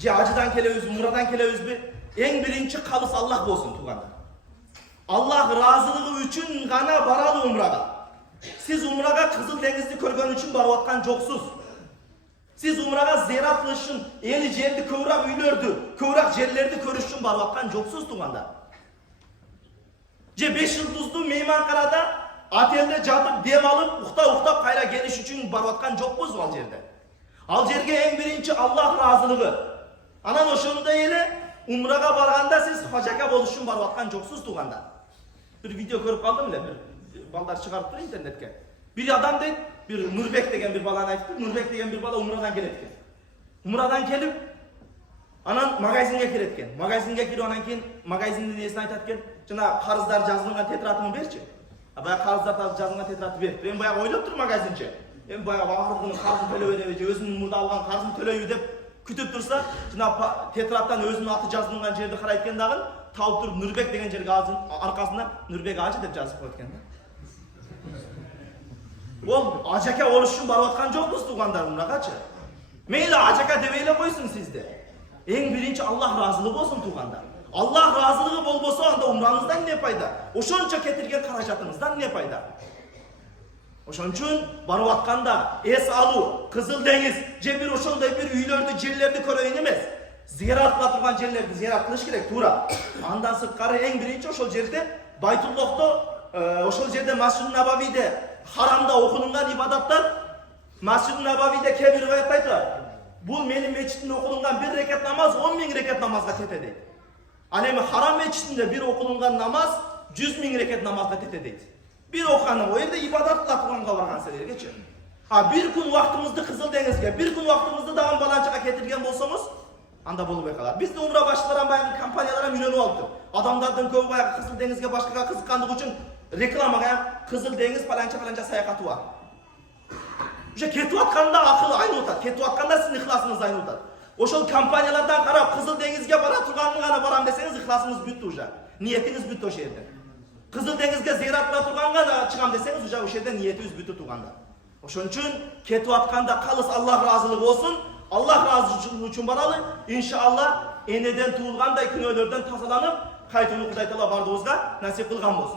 же acıdan kelebizbi, umradan kelebizbi. En birinci kalıs Allah bolsun tuğanlar. Allah razılığı üçün gana baralı umraga. Siz umraga Kızıl Denizli körgön üçün barıvatkan joksuz. Siz umraga ziyarat kılışın, eli jerdi kıvrak üylördü, kıvrak jerlerdi körüşün barıvatkan joksuz tuğanlar. Je 5 yıldızlı Meymankara'da atelde jatıp dem alıp uktap kayra geliş üçün barıvatkan jokpuz al jerde. Al jerge en birinci Allah razılığı. Anan oşonunda ele umraga barganda siz hacaka boluşun barıvatkan joksuz tuğanlar. Bir video görüp kaldım bile, bir ballar çıkarıp durur internetke. Bir adam deyip, bir Nurbek degen bir balani aytıp, Nurbek degen bir bala umradan keletken. Umradan kelip, anan magazinge kiretken. Magazinge kirip anan keyin magazinde nesini aytatken, jana karızlar жазылган тетрадымы берчи. Бая карыздар жазылган тетрадты бер. Мен бая ойлоп тур магазинче. Мен бая баардыгын карызын төлөп береби же өзүнүн мурда алган карызын төлөйбү деп күтүп турса, жана тетрадтан өзүнүн аты жазылган жерди карайт экен дагы, тауып туруп Нурбек деген жерге аркасына Нурбек ажы деп жазып коет экен да. Ол ажака болуш үчүн барып аткан жокпуз туугандар умрагачы. Мейли ажака дебей эле койсун сизде. Эң биринчи Аллах разылыгы болсун туугандар. Аллах разылыгы болбосо анда умраңыздан не пайда? Ошончо кетирген каражатыңыздан не пайда? Ошон үчүн барып атканда эс алуу, Кызыл деңиз же бир ошондой бир үйлөрдү, жерлерди көрөйүн эмес. Зиярат кыла турган жерлерди зиярат кылыш керек, туура. Андан сырткары эң биринчи ошол жерде Байтуллохто, ошол жерде Масжид Набавиде харамда окулунган ибадаттар, Масжид Набавиде кээ бир риваятта айтылат. Бул менин мечитимде окулунган бир рекат намаз 10.000 рекат намазга тете дейт. Ал эми харам мечитинде бир окулунган намаз 100.000 рекат намазга тете дейт. Bir okuğanı o yerde ibadat kılatmanға барган силерге. Bir күн вактыбызды Кызыл деңизге, bir күн вактыбызды дагы баланчага кетирген болсоңуз, анда болбой калат. Бизде умра башчылары баягы компаниялар үйрөнүп алыптыр. Адамдардын көбү баягы Кызыл деңизге башкага кызыккандыгы үчүн рекламага Кызыл деңиз паланча саякаты бар. Уже кетип атканда акыл айнып атат, кетип атканда сиздин ыхласыңыз айнып атат. Ошол компаниялардан карап Кызыл деңизге бара турганын гана барам десеңиз ыхласыңыз бүттү уже. Ниетиңиз бүттү ошол жерде. Кызыл деңизге зиярат кыла турганга чыгам десеңиз уже ошол жерде ниетиңиз бүтү туугандар. Ошон үчүн кетип атканда калыс Аллах разылыгы болсун. Аллах разылыгы үчүн баралы. Иншалла энеден туулгандай күнөөлөрдөн тазаланып, кайтууну Кудай Таала бардыгыбызга насип кылган болсун.